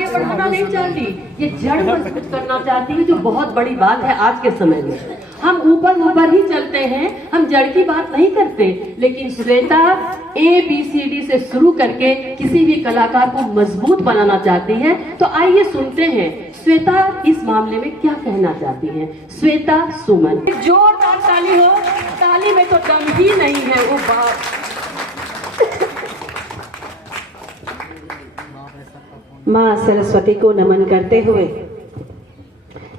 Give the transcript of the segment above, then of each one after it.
आगे बढ़ाना नहीं चाहती, ये जड़ मजबूत करना चाहती है, जो बहुत बड़ी बात है आज के समय में। हम ऊपर ऊपर ही चलते हैं, हम जड़ की बात नहीं करते। लेकिन श्वेता ABCD से शुरू करके किसी भी कलाकार को मजबूत बनाना चाहती है। तो आइए सुनते हैं श्वेता इस मामले में क्या कहना चाहती है। श्वेता सुमन, जोरदार ताली हो। ताली में तो दम ही नहीं है, वो बात। माँ सरस्वती को नमन करते हुए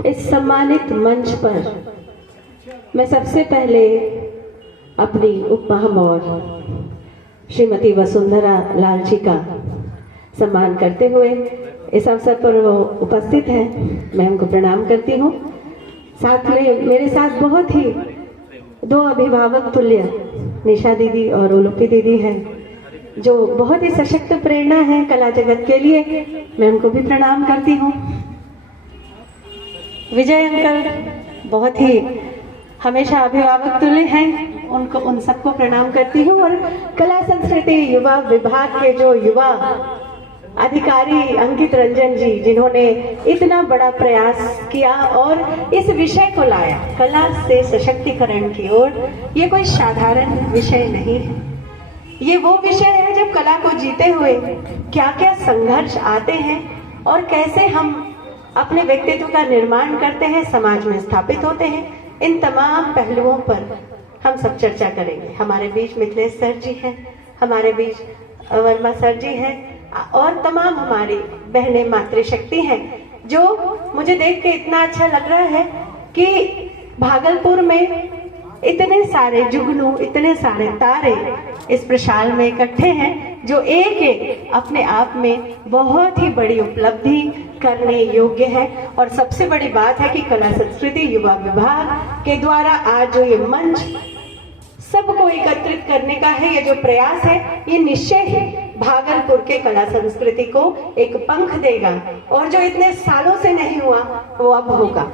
इस सम्मानित मंच पर मैं सबसे पहले अपनी उप महापौर श्रीमती वसुंधरा लाल जी का सम्मान करते हुए इस अवसर पर वो उपस्थित हैं, मैं उनको प्रणाम करती हूँ। साथ में मेरे साथ बहुत ही दो अभिभावक तुल्य निशा दीदी और ओलुपी दीदी हैं, जो बहुत ही सशक्त प्रेरणा है कला जगत के लिए, मैं उनको भी प्रणाम करती हूँ। विजय अंकल बहुत ही हमेशा अभिभावक तुल्य हैं, उनको उन सबको प्रणाम करती हूँ। और कला संस्कृति युवा विभाग के जो युवा अधिकारी अंकित रंजन जी, जिन्होंने इतना बड़ा प्रयास किया और इस विषय को लाया कला से सशक्तिकरण की ओर। ये कोई साधारण विषय नहीं है, ये वो विषय है जब कला को जीते हुए क्या क्या संघर्ष आते हैं और कैसे हम अपने व्यक्तित्व का निर्माण करते हैं, समाज में स्थापित होते हैं। इन तमाम पहलुओं पर हम सब चर्चा करेंगे। हमारे बीच मिथिलेश सर जी हैं, हमारे बीच वर्मा सर जी हैं और तमाम हमारी बहनें मातृशक्ति हैं, जो मुझे देख के इतना अच्छा लग रहा है कि भागलपुर में इतने सारे जुगनू, इतने सारे तारे इस प्रशाल में इकट्ठे हैं, जो एक एक अपने आप में बहुत ही बड़ी उपलब्धि करने योग्य है। और सबसे बड़ी बात है कि कला संस्कृति युवा विभाग के द्वारा आज जो ये मंच सबको एकत्रित करने का है, ये जो प्रयास है, ये निश्चय ही भागलपुर के कला संस्कृति को एक पंख देगा और जो इतने सालों से नहीं हुआ वो अब होगा।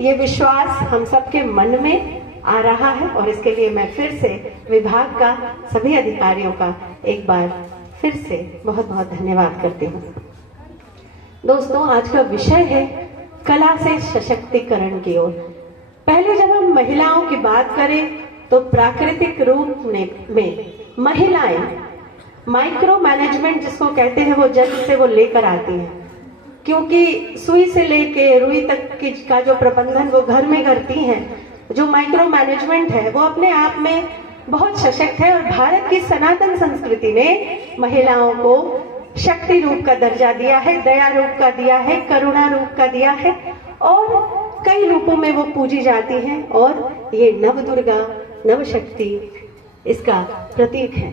ये विश्वास हम सबके मन में आ रहा है और इसके लिए मैं फिर से विभाग का सभी अधिकारियों का एक बार फिर से बहुत बहुत धन्यवाद करती हूँ। दोस्तों, आज का विषय है कला से सशक्तिकरण की ओर। पहले जब हम महिलाओं की बात करें तो प्राकृतिक रूप में महिलाएं माइक्रो मैनेजमेंट जिसको कहते हैं, वो जन्म से वो लेकर आती हैं, क्योंकि सुई से लेके रुई तक का जो प्रबंधन वो घर में करती हैं। जो माइक्रो मैनेजमेंट है वो अपने आप में बहुत सशक्त है और भारत की सनातन संस्कृति ने महिलाओं को शक्ति रूप का दर्जा दिया है, दया रूप का दिया है, करुणा रूप का दिया है और कई रूपों में वो पूजी जाती हैं और ये नव दुर्गा, नव शक्ति इसका प्रतीक है।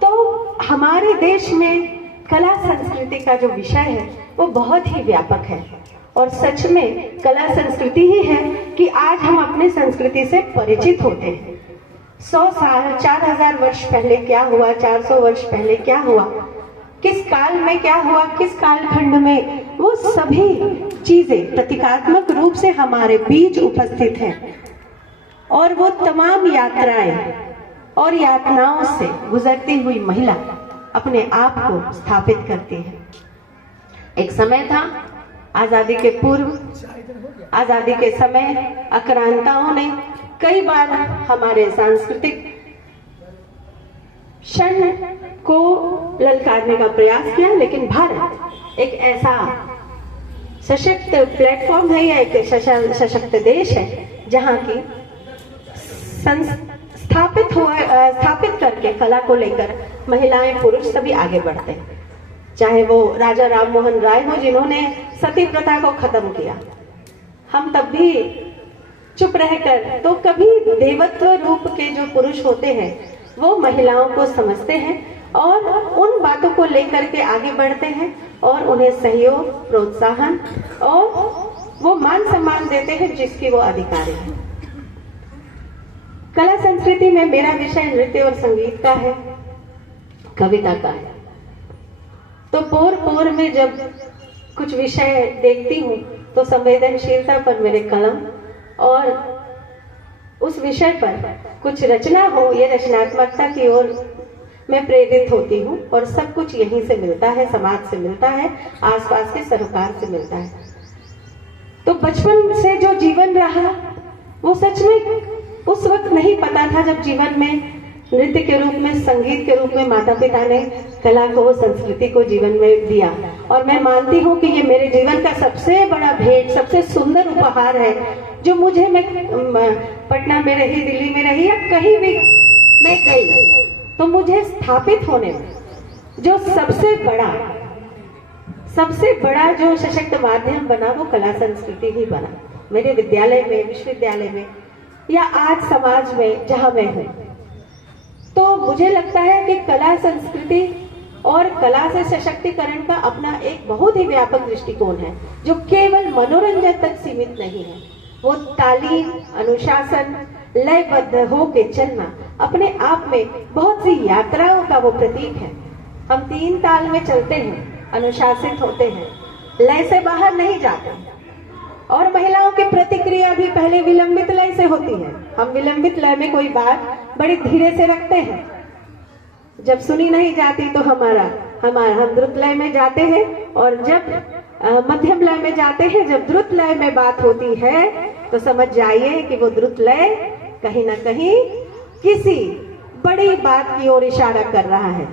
तो हमारे देश में कला संस्कृति का जो विषय है वो बहुत ही व्यापक है और सच में कला संस्कृति ही है कि आज हम अपने संस्कृति से परिचित होते हैं। 100 साल, 4000 वर्ष पहले क्या हुआ, 400 वर्ष पहले क्या हुआ, किस काल में क्या हुआ, किस कालखंड में, वो सभी चीजें प्रतीकात्मक रूप से हमारे बीच उपस्थित हैं और वो तमाम यात्राएं और यातनाओं से गुजरती हुई महिला अपने आप को स्थापित करती है। एक समय था आजादी के पूर्व, आजादी के समय आक्रांताओं ने कई बार हमारे सांस्कृतिक क्षण को ललकारने का प्रयास किया, लेकिन भारत एक ऐसा सशक्त प्लेटफॉर्म है या एक सशक्त देश है जहां की स्थापित करके कला को लेकर महिलाएं पुरुष सभी आगे बढ़ते हैं। चाहे वो राजा राम मोहन राय हो जिन्होंने सती प्रथा को खत्म किया, हम तब भी चुप रहकर, तो कभी देवत्व रूप के जो पुरुष होते हैं वो महिलाओं को समझते हैं और उन बातों को लेकर के आगे बढ़ते हैं और उन्हें सहयोग, प्रोत्साहन और वो मान सम्मान देते हैं जिसकी वो अधिकारी है। कला संस्कृति में मेरा विषय नृत्य और संगीत का है, कविता का है। तो पोर में जब कुछ विषय देखती हूँ तो संवेदनशीलता पर मेरे कलम और उस विषय पर कुछ रचना हो, ये रचनात्मकता की ओर मैं प्रेरित होती हूँ और सब कुछ यहीं से मिलता है, समाज से मिलता है, आसपास के सरोकार से मिलता है। तो बचपन से जो जीवन रहा वो सच में उस वक्त नहीं पता था जब जीवन में नृत्य के रूप में, संगीत के रूप में माता पिता ने कला को, संस्कृति को जीवन में दिया। और मैं मानती हूँ कि ये मेरे जीवन का सबसे बड़ा भेंट, सबसे सुंदर उपहार है जो मुझे, मैं पटना में रही, दिल्ली में रही या कहीं भी मैं गई, तो मुझे स्थापित होने में जो सबसे बड़ा जो सशक्त माध्यम बना वो कला संस्कृति ही बना। मेरे विद्यालय में, विश्वविद्यालय में या आज समाज में जहां मैं हूँ, तो मुझे लगता है कि कला संस्कृति और कला से सशक्तिकरण का अपना एक बहुत ही व्यापक दृष्टिकोण है जो केवल मनोरंजन तक सीमित नहीं है। वो तालीम, अनुशासन, लयबद्ध होके चलना अपने आप में बहुत सी यात्राओं का वो प्रतीक है। हम 3 ताल में चलते हैं, अनुशासित होते हैं, लय से बाहर नहीं जाते। और महिलाओं की प्रतिक्रिया भी पहले विलंबित लय से होती है। हम विलंबित लय में कोई बात बड़ी धीरे से रखते हैं, जब सुनी नहीं जाती तो हम द्रुत लय में जाते हैं, और जब मध्यम लय में जाते हैं, जब द्रुत लय में बात होती है तो समझ जाइए कि वो द्रुत लय कहीं ना कहीं किसी बड़ी बात की ओर इशारा कर रहा है।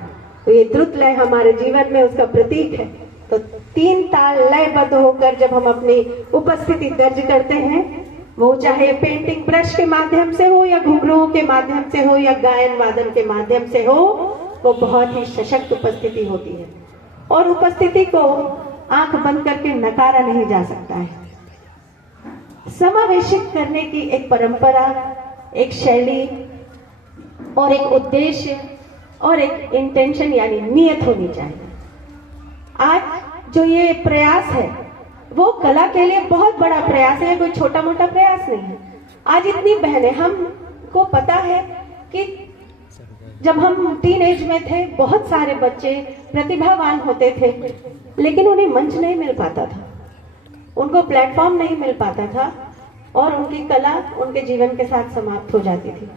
तो ये द्रुत लय हमारे जीवन में उसका प्रतीक है। तो 3 ताल लयबद्ध होकर जब हम अपनी उपस्थिति दर्ज करते हैं, वो चाहे पेंटिंग ब्रश के माध्यम से हो या घुंघरुओं के माध्यम से हो या गायन वादन के माध्यम से हो, वो बहुत ही सशक्त उपस्थिति होती है। और उपस्थिति को आंख बंद करके नकारा नहीं जा सकता है। समावेशित करने की एक परंपरा, एक शैली और एक उद्देश्य और एक इंटेंशन यानी नियत होनी चाहिए। आज जो ये प्रयास है वो कला के लिए बहुत बड़ा प्रयास है, कोई छोटा मोटा प्रयास नहीं है। आज इतनी बहनें, हमको पता है कि जब हम टीन एज में थे बहुत सारे बच्चे प्रतिभावान होते थे, लेकिन उन्हें मंच नहीं मिल पाता था, उनको प्लेटफॉर्म नहीं मिल पाता था और उनकी कला उनके जीवन के साथ समाप्त हो जाती थी।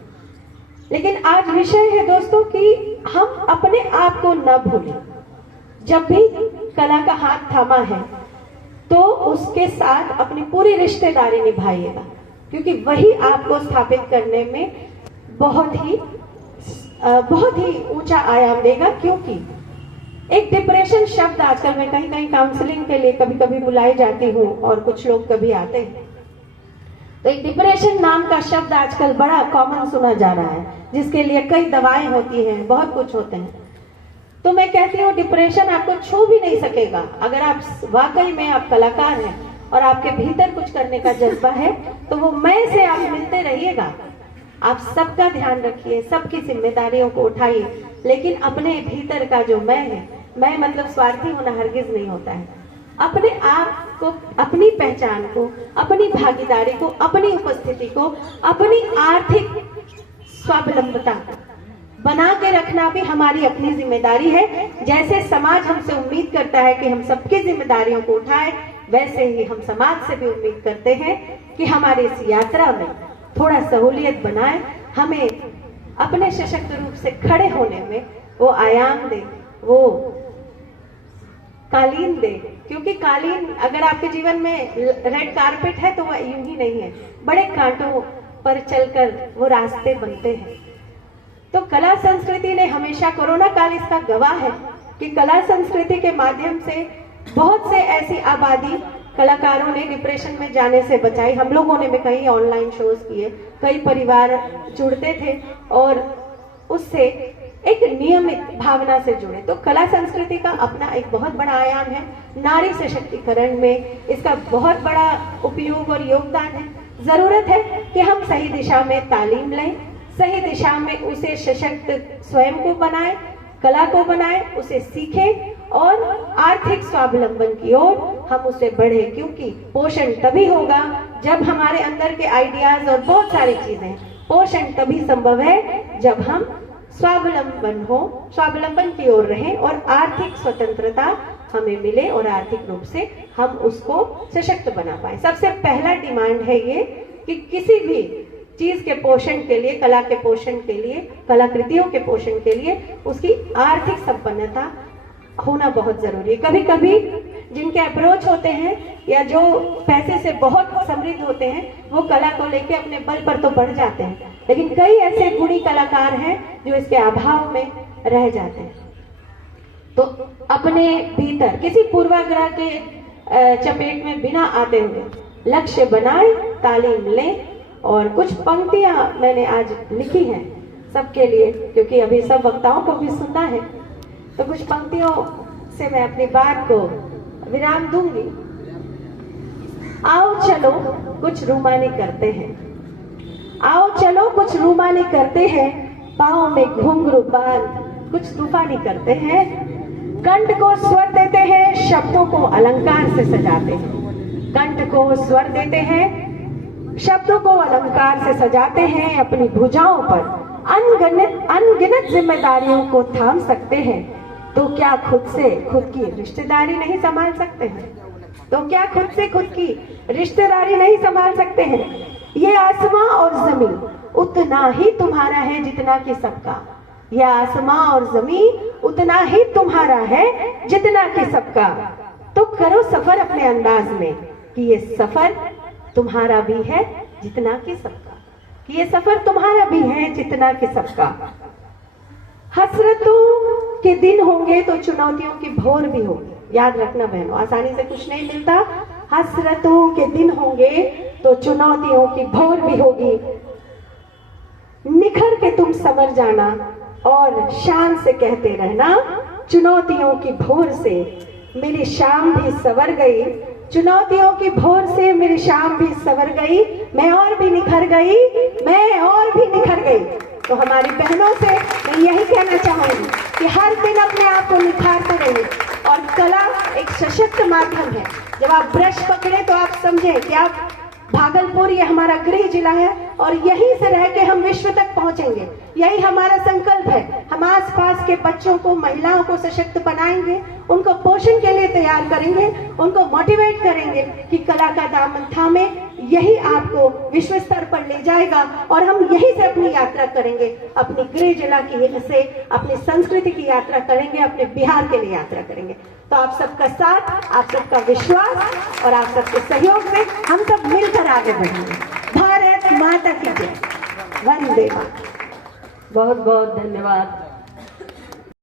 लेकिन आज विषय है दोस्तों कि हम अपने आप को न भूलें। जब भी कला का हाथ थामा है तो उसके साथ अपनी पूरी रिश्तेदारी निभाइएगा, क्योंकि वही आपको स्थापित करने में बहुत ही ऊंचा आयाम देगा। क्योंकि एक डिप्रेशन शब्द आजकल मैं कहीं कहीं काउंसलिंग के लिए कभी कभी बुलाई जाती हूँ और कुछ लोग कभी आते हैं, तो एक डिप्रेशन नाम का शब्द आजकल बड़ा कॉमन सुना जा रहा है, जिसके लिए कई दवाएं होती हैं, बहुत कुछ होते हैं। तो मैं कहती हूँ डिप्रेशन आपको छू भी नहीं सकेगा अगर आप वाकई में आप कलाकार हैं और आपके भीतर कुछ करने का जज्बा है, तो वो मैं से आप मिलते रहिएगा। आप सबका ध्यान रखिए, सबकी जिम्मेदारियों को उठाइए, लेकिन अपने भीतर का जो मैं है, मैं मतलब स्वार्थी होना हरगिज नहीं होता है। अपने आप को, अपनी पहचान को, अपनी भागीदारी को, अपनी उपस्थिति को, अपनी आर्थिक स्वावलंबता बना के रखना भी हमारी अपनी जिम्मेदारी है। जैसे समाज हमसे उम्मीद करता है कि हम सबकी जिम्मेदारियों को उठाएं, वैसे ही हम समाज से भी उम्मीद करते हैं कि हमारी इस यात्रा में थोड़ा सहूलियत बनाए, हमें अपने सशक्त रूप से खड़े होने में वो आयाम दे, वो कालीन दे। क्योंकि कालीन अगर आपके जीवन में रेड कारपेट है तो वह यूं ही नहीं है, बड़े कांटों पर चलकर वो रास्ते बनते हैं। तो कला संस्कृति ने हमेशा, कोरोना काल इसका गवाह है कि कला संस्कृति के माध्यम से बहुत से ऐसी आबादी कलाकारों ने डिप्रेशन में जाने से बचाई। हम लोगों ने भी कई ऑनलाइन शोज किए, कई परिवार जुड़ते थे और उससे एक नियमित भावना से जुड़े। तो कला संस्कृति का अपना एक बहुत बड़ा आयाम है। नारी सशक्तिकरण में इसका बहुत बड़ा उपयोग और योगदान है। जरूरत है कि हम सही दिशा में तालीम लें, सही दिशा में उसे सशक्त स्वयं को बनाएं, कला को बनाएं, उसे सीखें और आर्थिक स्वावलंबन की ओर हम उसे बढ़े। क्योंकि पोषण तभी होगा जब हमारे अंदर के आइडियाज और बहुत सारी चीजें, पोषण तभी संभव है जब हम स्वावलंबन की ओर रहें और आर्थिक स्वतंत्रता हमें मिले और आर्थिक रूप से हम उसको सशक्त बना पाए। सबसे पहला डिमांड है ये कि किसी भी चीज के पोषण के लिए, कला के पोषण के लिए, कलाकृतियों के पोषण के लिए उसकी आर्थिक संपन्नता होना बहुत जरूरी है। कभी कभी जिनके अप्रोच होते हैं या जो पैसे से बहुत समृद्ध होते हैं वो कला को लेके अपने बल पर तो बढ़ जाते हैं, लेकिन कई ऐसे गुणी कलाकार हैं जो इसके अभाव में रह जाते हैं। तो अपने भीतर किसी पूर्वाग्रह के चपेट में बिना आते हुए लक्ष्य बनाए, तालीम लें। और कुछ पंक्तियां मैंने आज लिखी हैं सबके लिए, क्योंकि अभी सब वक्ताओं को भी सुनना है, तो कुछ पंक्तियों से मैं अपनी बात को विराम दूंगी। आओ चलो कुछ रूमानी करते हैं, आओ चलो कुछ रूमानी करते हैं, पाँव में घुंघरू बांध कुछ तूफानी करते हैं, कंठ को स्वर देते हैं, शब्दों को अलंकार से सजाते हैं। कंठ को स्वर देते हैं, शब्दों को अलंकार से सजाते हैं, अपनी भुजाओं पर अनगिनत जिम्मेदारियों को थाम सकते हैं। तो क्या खुद से खुद की रिश्तेदारी नहीं संभाल सकते हैं? तो क्या खुद से खुद की रिश्तेदारी नहीं संभाल सकते हैं? ये आसमां और जमीन उतना ही तुम्हारा है जितना कि सबका। यह आसमां और जमीन उतना ही तुम्हारा है जितना कि सबका। तो करो सफर अपने अंदाज में कि ये सफर तुम्हारा भी है जितना कि सबका, कि ये सफर तुम्हारा भी है जितना कि सबका। हसरतों के दिन होंगे तो चुनौतियों की भोर भी होगी। याद रखना बहनों, आसानी से कुछ नहीं मिलता। हसरतों के दिन होंगे तो चुनौतियों की भोर भी होगी। निखर के तुम संवर जाना और शान से कहते रहना, चुनौतियों की भोर से मेरी शाम भी संवर गई। चुनौतियों की भोर से मेरी शाम भी संवर गई, मैं और भी निखर गई, मैं और भी निखर गई। तो हमारी बहनों से मैं यही कहना चाहूंगी कि हर दिन अपने आप को निखारते रहिए। और कला एक सशक्त माध्यम है। जब आप ब्रश पकड़े तो आप समझें कि आप भागलपुर ये हमारा गृह जिला है और यहीं से रह के हम विश्व तक पहुंचेंगे। यही हमारा संकल्प है। हम आस पास के बच्चों को, महिलाओं को सशक्त बनाएंगे, उनको पोषण के लिए तैयार करेंगे, उनको मोटिवेट करेंगे कि कला का दामन थामे। यही आपको विश्व स्तर पर ले जाएगा और हम यहीं से अपनी यात्रा करेंगे, अपनी गृह जिला की से अपनी संस्कृति की यात्रा करेंगे, अपने बिहार के लिए यात्रा करेंगे। तो आप सबका साथ, आप सबका विश्वास और आप सबके सहयोग में हम सब मिलकर आगे बढ़ेंगे। भारत माता की जय। वंदे मातरम। बहुत बहुत धन्यवाद।